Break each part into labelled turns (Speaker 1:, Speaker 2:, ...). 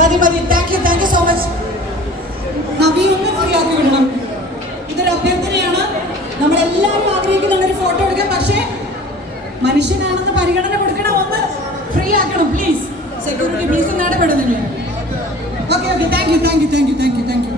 Speaker 1: മതി മതി. Thank you thank you so much Navi ഒന്ന് ഫ്രീ വിടണം. ഇതൊരു അഭ്യർത്ഥനയാണ്. നമ്മളെല്ലാവരും ആഗ്രഹിക്കുന്ന ഒരു ഫോട്ടോ എടുക്കാം. പക്ഷേ മനുഷ്യനാണെന്ന് പരിഗണന കൊടുക്കണം ഒന്ന്. ഫ്രീ ആക്കണം please security please നടപെടുന്നില്ലേ okay okay thank you thank you thank you thank you thank you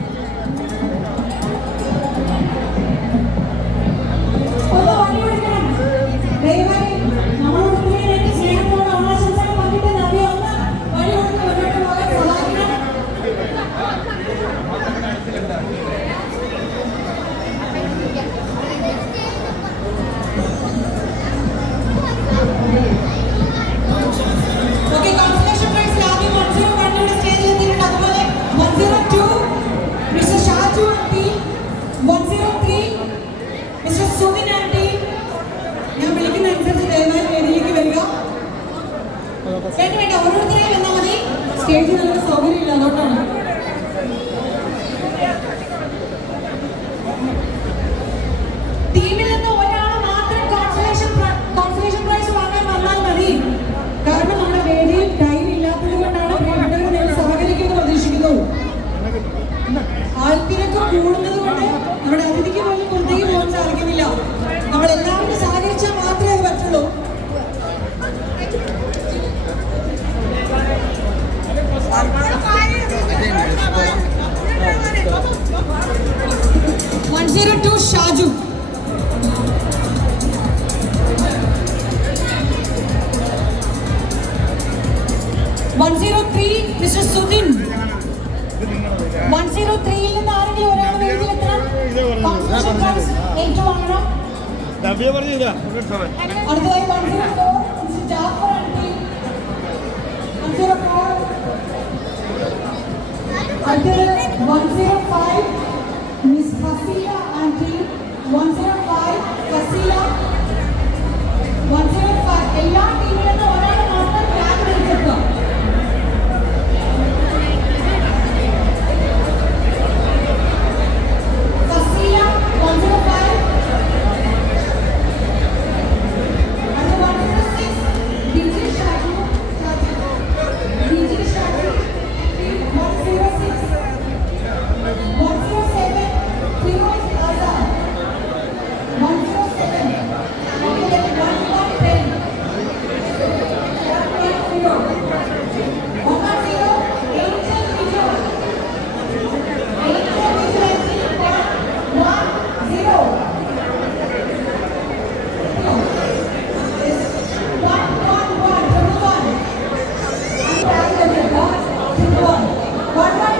Speaker 1: one zero two Shaju one zero three mister Sudhin one zero ത്രീയിൽ നിന്ന് ആരെങ്കിലും ഒരാൾ വേദിയിലെത്തണം ഏറ്റുവാങ്ങണം അടുത്തതായി one zero four mister Jafar ആണെങ്കിൽ one zero four one zero